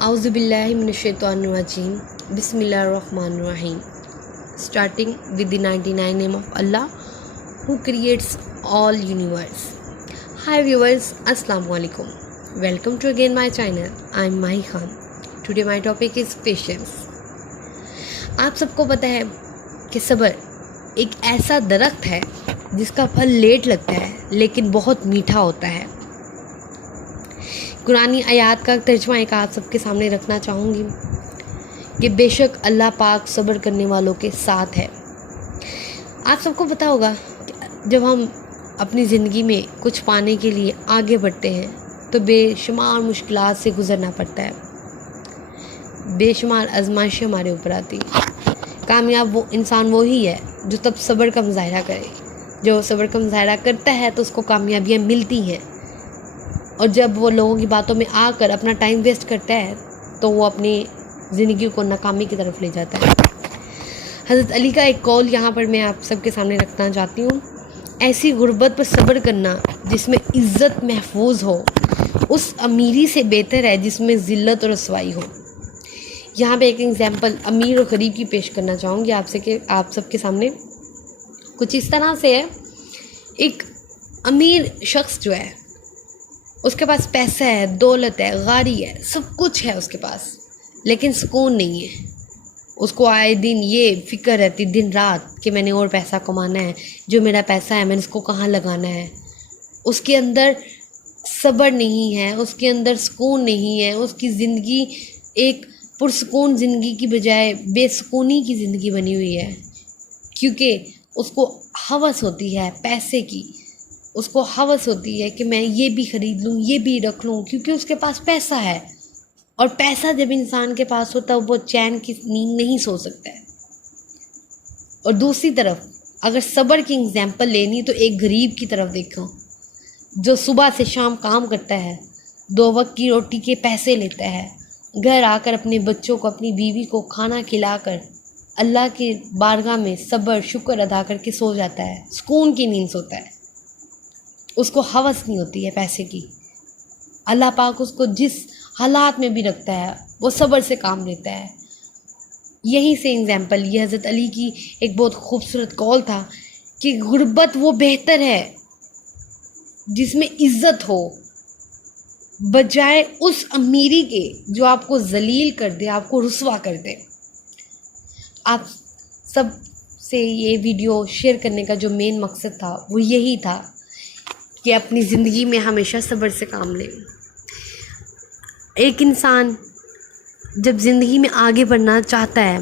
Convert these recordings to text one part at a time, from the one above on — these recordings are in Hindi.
Auzubillahi minash-shaytanir-rajim. Bismillahir-rahmanir-rahim. Starting with the 99 name of Allah, who creates all universe. Hi viewers, Assalamu alaikum. Welcome to again my channel. I'm Mahi Khan. Today my topic is patience. आप सबको पता है कि सब्र एक ऐसा दरख्त है जिसका फल लेट लगता है लेकिन बहुत मीठा होता है। कुरानी आयात का तर्जुमा एक आप सबके सामने रखना चाहूँगी कि बेशक अल्लाह पाक सब्र करने वालों के साथ है। आप सबको पता होगा कि जब हम अपनी ज़िंदगी में कुछ पाने के लिए आगे बढ़ते हैं तो बेशुमार मुश्किलात से गुज़रना पड़ता है, बेशुमार आजमाइशें हमारे ऊपर आती हैं। कामयाब वो इंसान वही है जो तब सब्र का मुज़ाहरा करे। जो सब्र का मुज़ाहरा करता है तो उसको कामयाबियाँ मिलती हैं, और जब वो लोगों की बातों में आकर अपना टाइम वेस्ट करता है तो वो अपनी ज़िंदगी को नाकामी की तरफ ले जाता है। हज़रत अली का एक कौल यहाँ पर मैं आप सबके सामने रखना चाहती हूँ। ऐसी गुर्बत पर सब्र करना जिसमें इज़्ज़त महफूज हो उस अमीरी से बेहतर है जिसमें ज़िल्लत और रसवाई हो। यहाँ पे एक एग्जांपल अमीर और गरीब की पेश करना चाहूँगी आपसे कि आप सबके सामने। कुछ इस तरह से है, एक अमीर शख्स जो है उसके पास पैसा है, दौलत है, गाड़ी है, सब कुछ है उसके पास, लेकिन सुकून नहीं है। उसको आए दिन ये फ़िक्र रहती दिन रात कि मैंने और पैसा कमाना है, जो मेरा पैसा है मैंने इसको कहाँ लगाना है। उसके अंदर सब्र नहीं है, उसके अंदर सुकून नहीं है। उसकी ज़िंदगी एक पुरसुकून ज़िंदगी की बजाय बेसुकूनी की ज़िंदगी बनी हुई है, क्योंकि उसको हवस होती है पैसे की। उसको हवस होती है कि मैं ये भी ख़रीद लूँ, ये भी रख लूँ, क्योंकि उसके पास पैसा है। और पैसा जब इंसान के पास होता है वो चैन की नींद नहीं सो सकता है। और दूसरी तरफ अगर सब्र की एग्जांपल लेनी तो एक गरीब की तरफ देखो, जो सुबह से शाम काम करता है, 2 वक्त की रोटी के पैसे लेता है, घर आकर अपने बच्चों को, अपनी बीवी को खाना खिलाकर अल्लाह की बारगाह में सब्र शुक्र अदा करके सो जाता है, सुकून की नींद सोता है। उसको हवस नहीं होती है पैसे की। अल्लाह पाक उसको जिस हालात में भी रखता है वो सब्र से काम लेता है। यही से एग्जांपल ये हज़रत अली की एक बहुत खूबसूरत कौल था कि गुर्बत वो बेहतर है जिसमें इज़्ज़त हो, बजाय उस अमीरी के जो आपको जलील कर दे, आपको रुसवा कर दे। आप सब से ये वीडियो शेयर करने का जो मेन मकसद था वो यही था कि अपनी ज़िंदगी में हमेशा सब्र से काम लें। एक इंसान जब ज़िंदगी में आगे बढ़ना चाहता है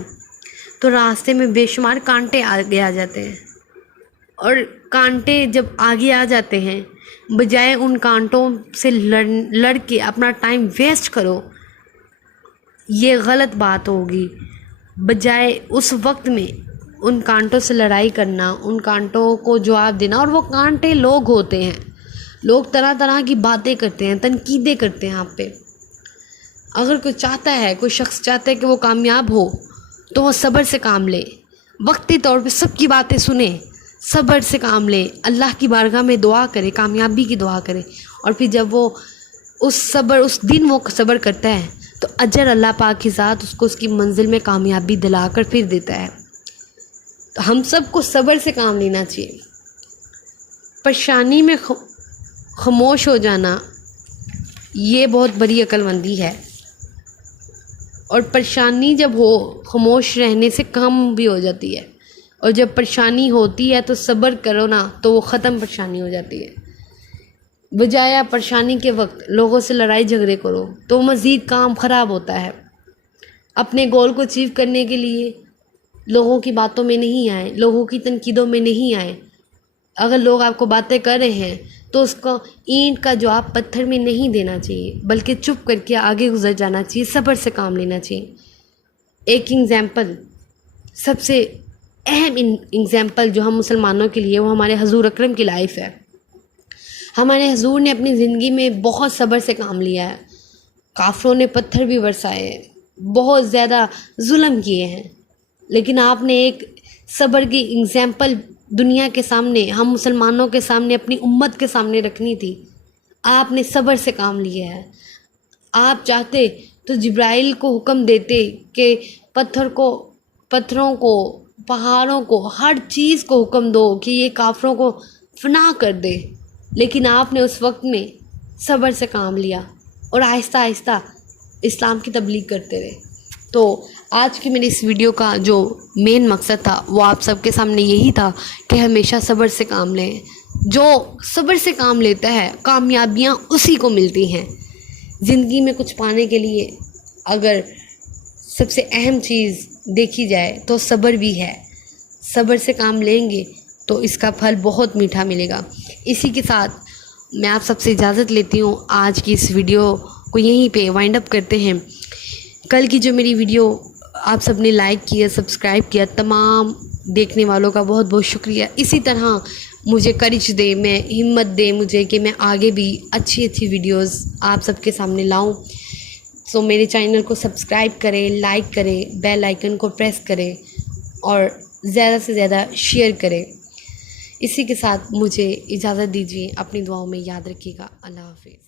तो रास्ते में बेशुमार कांटे आगे आ जाते हैं, और कांटे जब आगे आ जाते हैं बजाय उन कांटों से लड़ के अपना टाइम वेस्ट करो, ये गलत बात होगी। बजाय उस वक्त में उन कांटों से लड़ाई करना, उन कांटों को जवाब देना। और वो कांटे लोग होते हैं, लोग तरह तरह की बातें करते हैं, तनकीदें करते हैं आप पे। अगर कोई चाहता है, कोई शख्स चाहता है कि वो कामयाब हो तो वो सब्र से काम ले, वक्ती तौर पे सबकी बातें सुने, सब्र से काम ले, अल्लाह की बारगाह में दुआ करे, कामयाबी की दुआ करे। और फिर जब वो उस दिन वो सब्र करता है तो अजर अल्लाह पाक की ज़ात उसको उसकी मंजिल में कामयाबी दिलाकर फिर देता है। तो हम सबको सब्र से काम लेना चाहिए। परेशानी में खामोश हो जाना ये बहुत बड़ी अक्लमंदी है, और परेशानी जब हो खामोश रहने से कम भी हो जाती है। और जब परेशानी होती है तो सब्र करो ना तो वो ख़त्म परेशानी हो जाती है। बजाय आप परेशानी के वक्त लोगों से लड़ाई झगड़े करो तो मज़ीद काम ख़राब होता है। अपने गोल को अचीव करने के लिए लोगों की बातों में नहीं आए, लोगों की तनकीदों में नहीं आए। अगर लोग आपको बातें कर रहे हैं तो उसको ईंट का जवाब पत्थर में नहीं देना चाहिए, बल्कि चुप करके आगे गुजर जाना चाहिए, सब्र से काम लेना चाहिए। एक एग्ज़ाम्पल, सबसे अहम एग्ज़ाम्पल जो हम मुसलमानों के लिए, वो हमारे हजूर अकरम की लाइफ है। हमारे हजूर ने अपनी ज़िंदगी में बहुत सब्र से काम लिया है। काफिरों ने पत्थर भी बरसाए हैं, बहुत ज़्यादा जुल्म किए हैं, लेकिन आपने एक सब्र की एग्ज़ाम्पल दुनिया के सामने, हम मुसलमानों के सामने, अपनी उम्मत के सामने रखनी थी। आपने सब्र से काम लिया है। आप चाहते तो जिब्राइल को हुक्म देते कि पत्थरों को, पहाड़ों को, हर चीज़ को हुक्म दो कि ये काफरों को फना कर दे, लेकिन आपने उस वक्त में सब्र से काम लिया और आहिस्ता आहिस्ता इस्लाम की तबलीग करते रहे। तो आज की मेरी इस वीडियो का जो मेन मकसद था वो आप सबके सामने यही था कि हमेशा सब्र से काम लें। जो सब्र से काम लेता है कामयाबियाँ उसी को मिलती हैं। ज़िंदगी में कुछ पाने के लिए अगर सबसे अहम चीज़ देखी जाए तो सब्र भी है। सब्र से काम लेंगे तो इसका फल बहुत मीठा मिलेगा। इसी के साथ मैं आप सबसे इजाज़त लेती हूँ। आज की इस वीडियो को यहीं पे वाइंड अप करते हैं। कल की जो मेरी वीडियो आप सब ने लाइक किया, सब्सक्राइब किया, तमाम देखने वालों का बहुत बहुत शुक्रिया। इसी तरह मुझे करेज दे, मैं हिम्मत दे मुझे कि मैं आगे भी अच्छी अच्छी वीडियोस आप सबके सामने लाऊं। सो मेरे चैनल को सब्सक्राइब करें, लाइक करें, बेल आइकन को प्रेस करें और ज़्यादा से ज़्यादा शेयर करें। इसी के साथ मुझे इजाज़त दीजिए। अपनी दुआओं में याद रखिएगा। अल्लाह हाफिज़।